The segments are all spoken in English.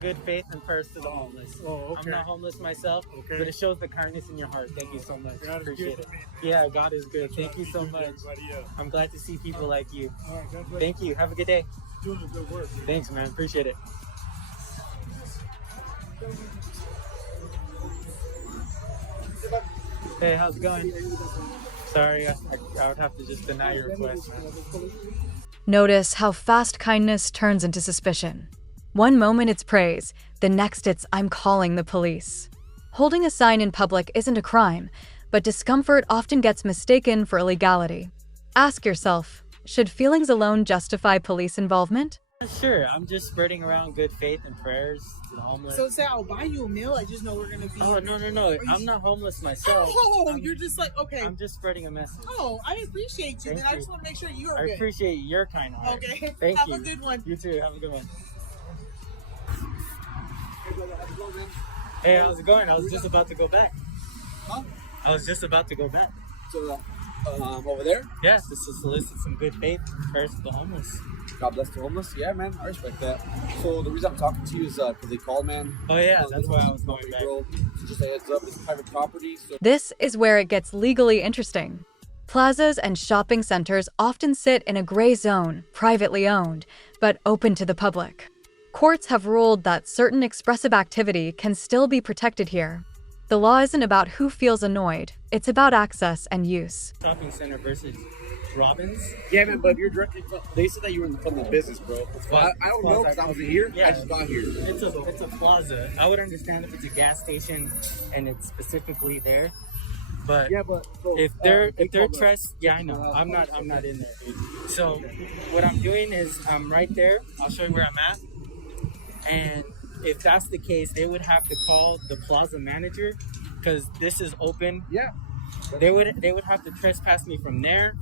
Good faith and prayers to the homeless. Oh, okay. I'm not homeless myself, Okay. but it shows the kindness in your heart. Thank you so much. God is Appreciate good it. to me. Yeah, God is good. That's Thank what you I so do to much. everybody else. I'm glad to see people like you. All right, God bless Thank you. Have a good day. you. Doing the good work. Thanks, man. Appreciate it. Hey, how's it going? Sorry, I would have to just deny your request, man. Notice how fast kindness turns into suspicion. One moment it's praise, the next it's I'm calling the police. Holding a sign in public isn't a crime, but discomfort often gets mistaken for illegality. Ask yourself, should feelings alone justify police involvement? Sure, I'm just spreading around good faith and prayers to the homeless. So say I'll buy you a meal. I just know we're gonna be. Oh, no. I'm not homeless myself. Oh, you're just like okay. I'm just spreading a message. Oh, I appreciate you. Thank Then I you. just want to make sure you are I good. appreciate your kind heart. Okay. Thank Have you. a good one. You too. Have a good one. Hey, how's it going? I was just about to go back. Huh? I was just about to go back. So, over there, Yes, just to solicit some good faith prayers to the homeless. God bless the homeless. Yeah, man, I respect that. So the reason I'm talking to you is because they called, man. Oh yeah, that's why I was going back. Bro. So just a heads up, it's private property. So This is where it gets legally interesting. Plazas and shopping centers often sit in a gray zone, privately owned, but open to the public. Courts have ruled that certain expressive activity can still be protected here. The law isn't about who feels annoyed, it's about access and use. Shopping center versus Robbins. yeah, man. But if you're directly, they said that you were from the business, bro. Well, I don't know because I wasn't here. Yeah. I just got here. It's a plaza. I would understand if it's a gas station and it's specifically there. But Yeah, but so, if they they're called us. yeah, I know. I'm not in there, dude. So what I'm doing is I'm right there. I'll show you where I'm at. And if that's the case, they would have to call the plaza manager because this is open. Yeah. They would have to trespass me from there,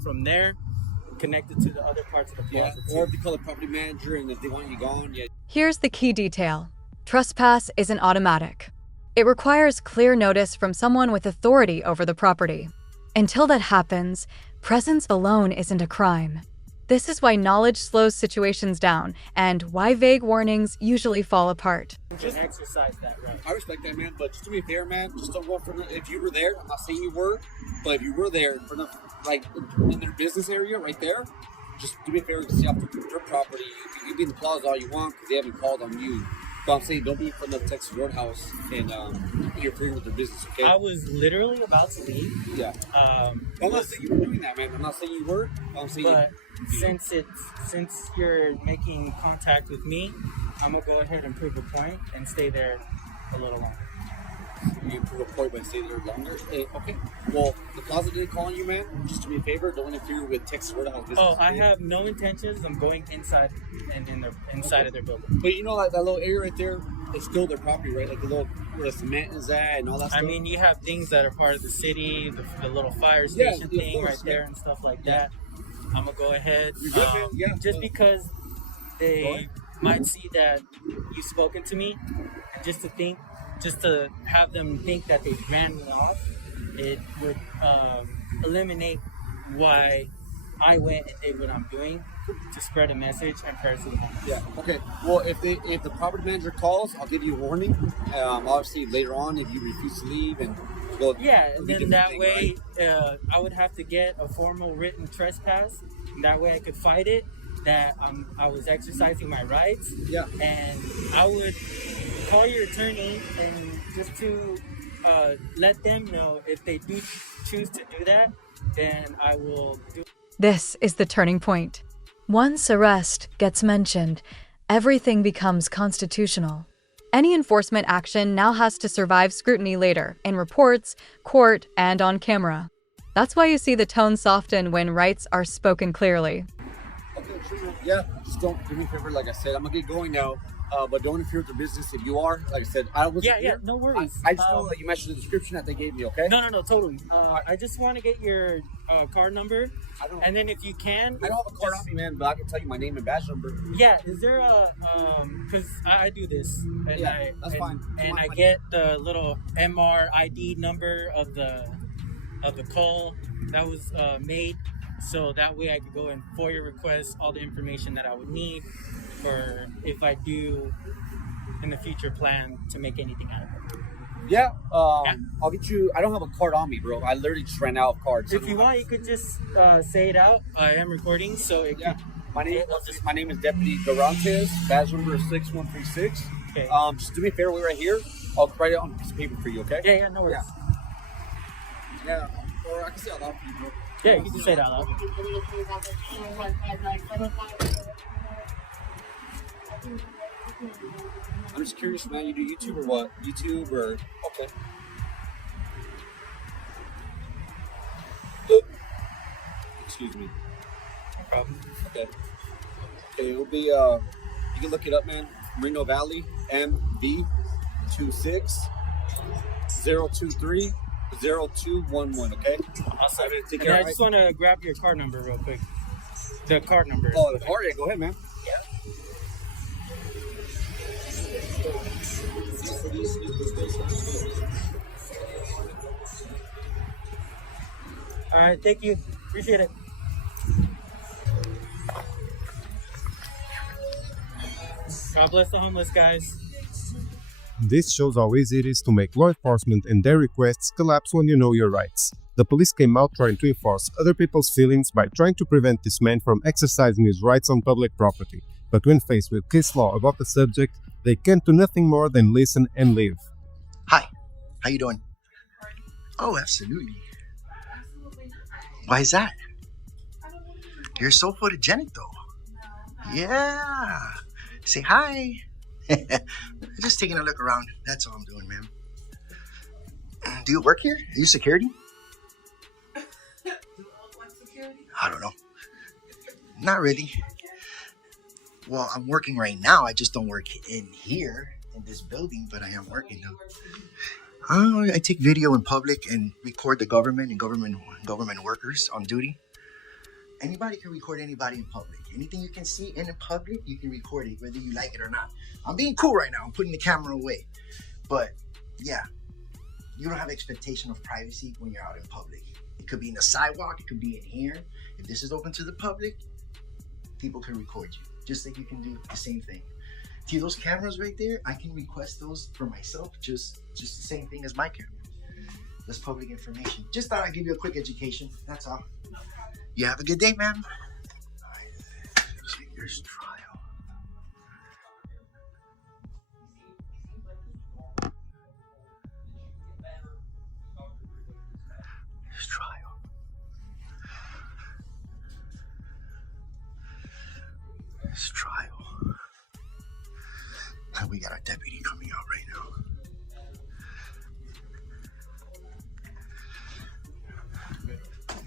connected to the other parts of the Yeah, plaza. or if they call the property manager and if they want you gone, yeah. Here's the key detail. Trespass isn't automatic. It requires clear notice from someone with authority over the property. Until that happens, presence alone isn't a crime. This is why knowledge slows situations down and why vague warnings usually fall apart. Just exercise that right. I respect that, man. But just do me a favor, man. Just don't go for if you were there. I'm not saying you were, but if you were there in front of in their business area right there, just do me a favor to see off their property. You can be in the plaza all you want because they haven't called on you. But I'm saying don't be in front of the Texas Roadhouse and interfering with their business. Okay? I was literally about to leave. Yeah. I'm not saying you were doing that, man. I'm not saying you were. I'm saying. But since you're making contact with me, I'm gonna go ahead and prove a point and stay there a little longer. You prove a point by staying there longer. Okay. Well, the plaza didn't call on you, man. Just do me a favor. Don't interfere with Texas Roadhouse business. Oh, I have no intentions of going inside and inside of their building. But you know, like that little area right there, it's still their property, right? Like the little where the cement is at and all that stuff. I mean, you have things that are part of the city, the little fire station of thing course, right there and stuff like that. I'm gonna go ahead. You're good, man. Yeah. Just because Go they ahead. might see that you've spoken to me, and just to have them think that they ran me off, it would eliminate why I went and did what I'm doing to spread a message and prayers to the homeless. Yeah. Okay. Well, if the property manager calls, I'll give you a warning. Obviously, later on, if you refuse to leave and go. Yeah, and then that thing, way, right? I would have to get a formal written trespass. That way, I could fight it. That I was exercising my rights. Yeah. And I would call your attorney and just to let them know if they do choose to do that, then I will do. This is the turning point. Once arrest gets mentioned, everything becomes constitutional. Any enforcement action now has to survive scrutiny later, in reports, court, and on camera. That's why you see the tone soften when rights are spoken clearly. Okay, sure, man. Yeah. Just don't do me a favor. Like I said, I'm gonna get going now. But don't interfere with their business if you are. Like I said, I wasn't Yeah, here. no worries. I just know that you mentioned the description that they gave me. Okay. No, totally. I just want to get your card number, I don't. and then if you can, I don't have a card on me, man, but I can tell you my name and badge number. yeah, is there a because I do this, and Yeah, that's fine. And I Fine. get the little MRID number of the call that was made, so that way I could go and FOIA request all the information that I would need for if I do in the future plan to make anything out of it. Yeah, Yeah. I'll get you. I don't have a card on me, bro. I literally just ran out of cards. If you want, you could just say it out. I am recording, so it Yeah. could, My name is Deputy Dorantes. Badge number is 6136. okay. Just do me a favor, wait right here. I'll write it on a piece of paper for you, okay? Yeah, no worries. Yeah. Or I can say it out loud for you, bro. Yeah, you can just say it out loud. I'm just curious, man. You do YouTube or what? YouTube or okay. Excuse me. No problem. Okay. Okay, it'll be you can look it up, man. Reno Valley MV 260230211. Okay. Awesome. I'm gonna take And care I of just want to grab your card number real quick. The card number. Oh, the card. Yeah, go ahead, man. All right, thank you. Appreciate it. God bless the homeless, guys. This shows how easy it is to make law enforcement and their requests collapse when you know your rights. The police came out trying to enforce other people's feelings by trying to prevent this man from exercising his rights on public property. But when faced with case law about the subject, they can do nothing more than listen and leave. Hi, how you doing? Oh, absolutely. Why is that? You're so photogenic, though. Yeah. Say hi. Just taking a look around. That's all I'm doing, ma'am. Do you work here? Are you security? I don't know. Not really. Well, I'm working right now. I just don't work in here, in this building, but I am working though. I take video in public and record the government and government workers on duty. Anybody can record anybody in public. Anything you can see in public, you can record it, whether you like it or not. I'm being cool right now. I'm putting the camera away. But yeah, you don't have expectation of privacy when you're out in public. It could be in the sidewalk. It could be in here. If this is open to the public, people can record you. Just like you can do the same thing. See those cameras right there? I can request those for myself, just the same thing as my camera. That's public information. Just thought I'd give you a quick education. That's all. You have a good day, ma'am. Here's trial. Here's trial. Here's trial. And we got our deputy coming out right now.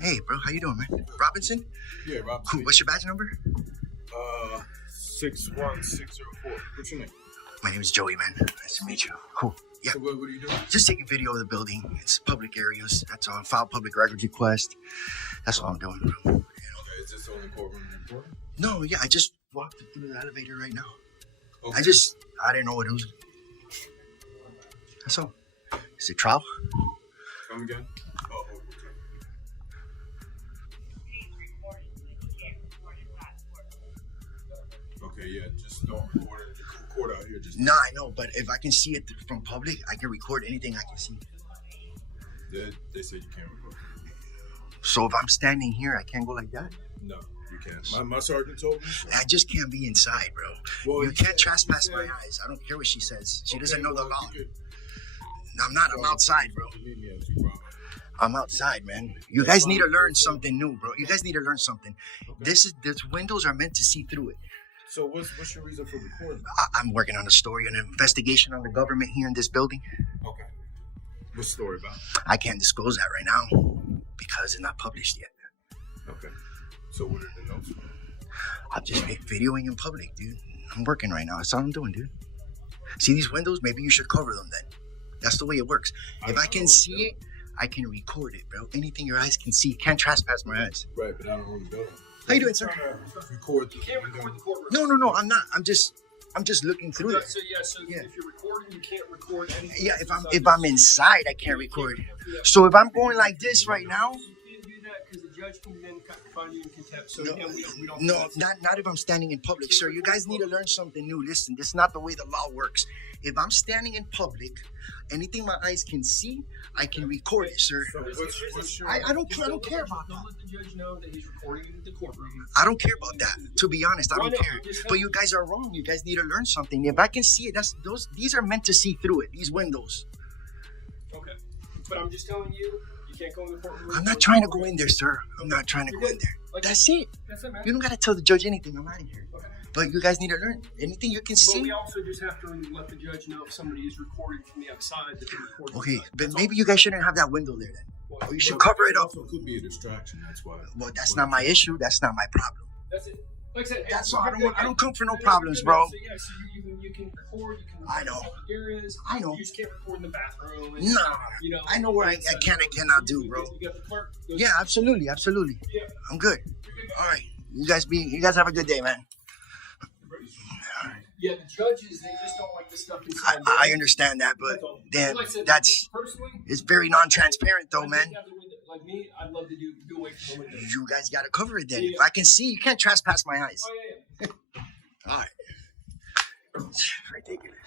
Hey, bro, how you doing, man? Robinson? Yeah, Rob. Cool. What's your badge number? 61604. What's your name? My name is Joey, man. Nice to meet you. Cool. Yeah. So what are you doing? Just taking video of the building. It's public areas. That's all. File public records request. That's all I'm doing, bro. Okay, is this the only courtroom you're recording? No, yeah, I just walked through the elevator right now. Okay. I didn't know what it was. That's all. Is it trial? Come again? Oh, okay. Okay, yeah, just don't record it. Record out here. Just Nah, I know, but if I can see it from public, I can record anything I can see. they said you can't record. So if I'm standing here, I can't go like that? No, you can't. My sergeant told me. So. I just can't be inside, bro. Well, You can't trespass my eyes. I don't care what she says. She doesn't know the law. No, I'm not. I'm outside, bro. I'm outside, man. You guys need to learn something new, bro. You guys need to learn something. These windows are meant to see through it. So what's your reason for recording? I'm working on a story, an investigation on the government here in this building. Okay. What's the story about? I can't disclose that right now because it's not published yet. Okay. So what are the notes? I'm just videoing in public, dude. I'm working right now. That's all I'm doing, dude. See these windows? Maybe you should cover them then. That's the way it works. If I can see it, I can record it, bro. Anything your eyes can see can't trespass my eyes. Right, but I don't own the building. How you doing, sir? Record. You can't record the courtroom. No, I'm not. I'm just looking through it. So Yeah. if you're recording, you can't record anything. Yeah, if I'm inside, I can't record. So if I'm going like this right now, You can't do that because the judge can then find you in contempt. So No, again, we don't. no, not if I'm standing in public, sir. You guys need to learn something new. Listen, this is not the way the law works. If I'm standing in public, anything my eyes can see, I can record it, sir. So what's your... I don't care about that. Don't let the judge know that he's recording it in the courtroom. I don't care about that. To be honest, I don't care. But you guys are wrong. You guys need to learn something. If I can see it, these are meant to see through it. These windows. Okay, but I'm just telling you, you can't go in the courtroom. I'm not trying to go in there, sir. I'm not trying to go in there. That's it. That's it, man. You don't gotta tell the judge anything. I'm out of here. Okay. But you guys need to learn anything you can But see. we also just have to let the judge know if somebody is recording from the outside that they're recording. Okay, inside. but That's maybe you guys shouldn't have that window there then. all. Or you should cover it up. Also could be a distraction. That's why. Well, that's not my issue. That's not my problem. That's it. Like I said, That's hey, all. I don't come for no hey, problems, bro. So yeah, so you can record. You can. I know. record the areas. I know. You just can't record in the bathroom. And, Nah, you know, I know what I can and cannot do, bro. You got the clerk. Yeah, absolutely. Yeah. I'm good. All right, you guys have a good day, man. Yeah, the judges, they just don't like this stuff I inside. understand that, but That's all. then Like I said, that's personally, it's very non-transparent, though, I man. think out the window, like me, I'd love to do away from the window. You guys gotta cover it then. Yeah. If I can see, you can't trespass my eyes. Oh yeah. All right. Ridiculous.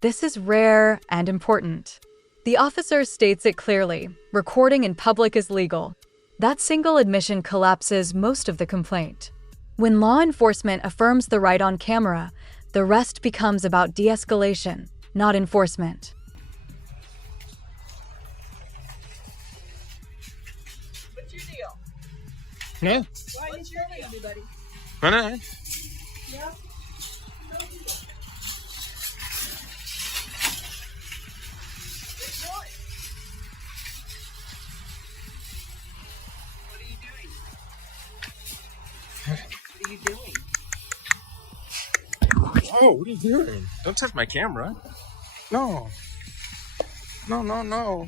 This is rare and important. The officer states it clearly. Recording in public is legal. That single admission collapses most of the complaint. When law enforcement affirms the right on camera, the rest becomes about de-escalation, not enforcement. What's your deal? Yeah. Why are you shooting anybody? Why not? Yeah. What are you doing? What are you doing? Oh, what are you doing? Don't touch my camera. No. No, no, no.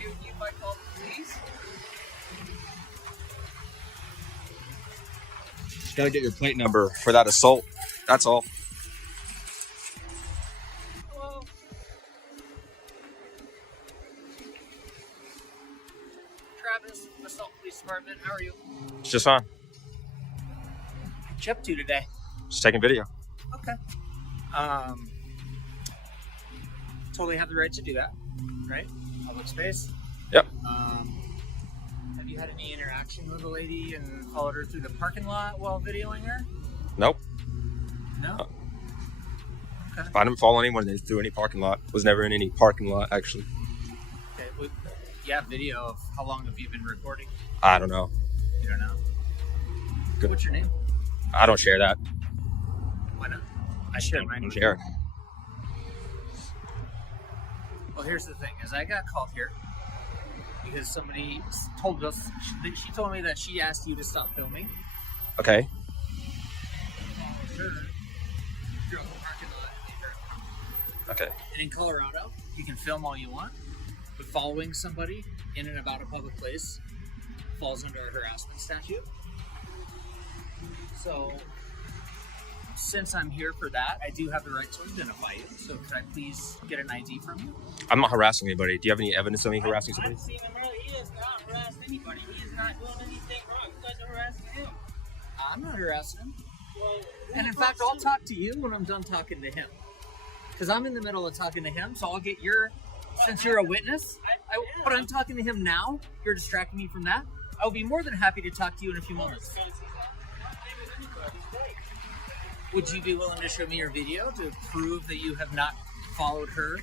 You might call the police? Just gotta get your plate number for that assault. That's all. Hello? Travis, Assault Police Department, how are you? It's just fine. What you up to today? Just taking video. Okay. Totally have the right to do that, right? Public space. Yep. Have you had any interaction with the lady and followed her through the parking lot while videoing her? Nope. No. I didn't follow anyone through any parking lot. Was never in any parking lot, actually. Okay. Well, you have video of how long have you been recording? I don't know. You don't know. Good. What's your name? I don't share that. Why not? I share I mine. don't share it. Well, here's the thing: is I got called here because somebody told us. She told me that she asked you to stop filming. Okay. Okay. And in Colorado, you can film all you want, but following somebody in and about a public place falls under a harassment statute. So, since I'm here for that, I do have the right to identify you. So, could I please get an ID from you? I'm not harassing anybody. Do you have any evidence of me harassing somebody? I've seen him earlier. He has not harassed anybody. He is not doing anything wrong. You guys are harassing him. I'm not harassing him. Well, And in fact, I'll talk to you when I'm done talking to him. Because I'm in the middle of talking to him, so I'll get your, since you're a witness, but I'm talking to him now. You're distracting me from that. I'll be more than happy to talk to you in a few moments. Would you be willing to show me your video to prove that you have not followed her?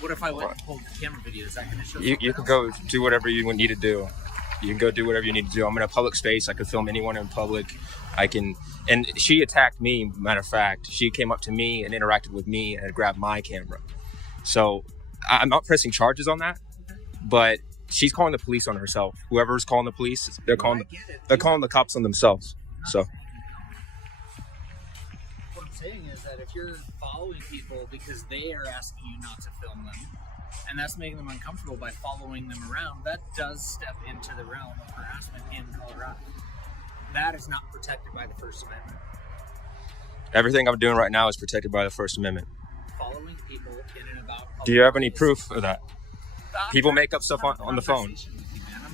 What if I went and pulled the camera video? Is that going to show You something can else? go do whatever you need to do. You can go do whatever you need to do. I'm in a public space. I could film anyone in public. I can, and she attacked me. Matter of fact, she came up to me and interacted with me and grabbed my camera. So I'm not pressing charges on that, but she's calling the police on herself. Whoever's calling the police, they're calling the cops on themselves. So What I'm saying is that if you're following people because they are asking you not to film them, and that's making them uncomfortable by following them around, that does step into the realm of harassment in Colorado. That is not protected by the First Amendment. Everything I'm doing right now is protected by the First Amendment. Following people in and about. Do you have any proof of that? People make up stuff on the phone.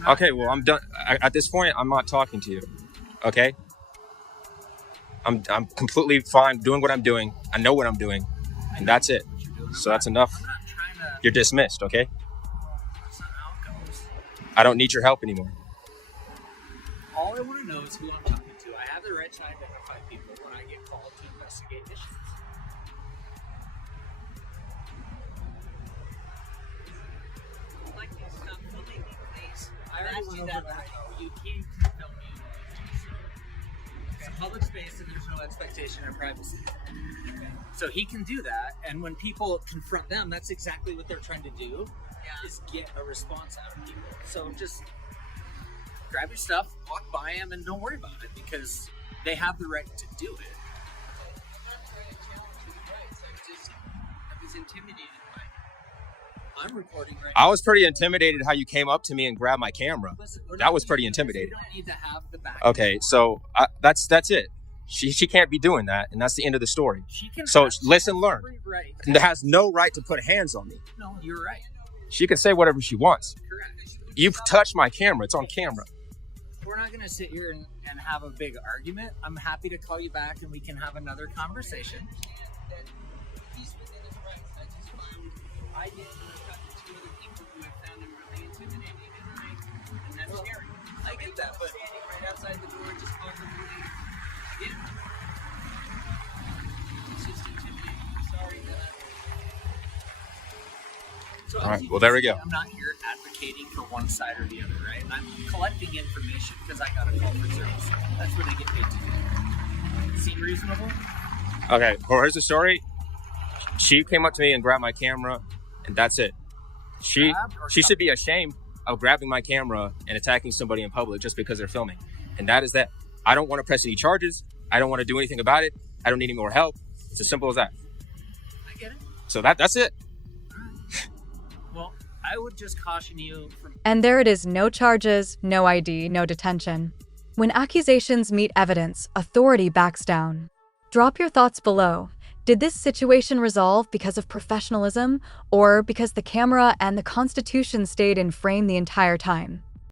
Okay, well, I'm done. At this point, I'm not talking to you. Okay? I'm completely fine doing what I'm doing. I know what I'm doing. And that's it. So that's enough. I'm not trying to. You're dismissed, okay? That's not how it goes. I don't need your help anymore. All I want to know is who I'm talking to. I have the right to identify people when I get called to investigate issues. Like, stop filming me, please. I already went over that. You can't film me. It's a public space and there's no expectation of privacy. So he can do that, and when people confront them, that's exactly what they're trying to do, is get a response out of people. So just grab your stuff, walk by them, and don't worry about it, because they have the right to do it. I'm not trying to challenge his rights. I was intimidated by it. I'm recording right now. I was pretty intimidated how you came up to me and grabbed my camera. Listen, That was pretty intimidating. We don't need to have the back. Okay, so that's it. She can't be doing that, and that's the end of the story. She can So have listen, learn. every right. And has no right to put hands on me. No, you're right. She can say whatever she wants. Correct. You've touched my camera. It's on camera. We're not going to sit here and have a big argument. I'm happy to call you back and we can have another conversation. He's within his rights. I just found I did talk to two other people who I found him really intimidating and that's scary. I get that, but standing right outside the door just constantly. Yeah. It's just intimidating. I'm sorry that. So All right, well, there we go. I'm not here advocating for one side or the other, right? I'm collecting information because I got a call for service. That's what I get paid to do. Seem reasonable? Okay, well, here's the story. She came up to me and grabbed my camera, and that's it. She should be ashamed of grabbing my camera and attacking somebody in public just because they're filming. And that is that. I don't want to press any charges. I don't want to do anything about it. I don't need any more help. It's as simple as that. I get it. So that's it. Well, I would just caution you from. And there it is, no charges, no ID, no detention. When accusations meet evidence, authority backs down. Drop your thoughts below. Did this situation resolve because of professionalism or because the camera and the Constitution stayed in frame the entire time?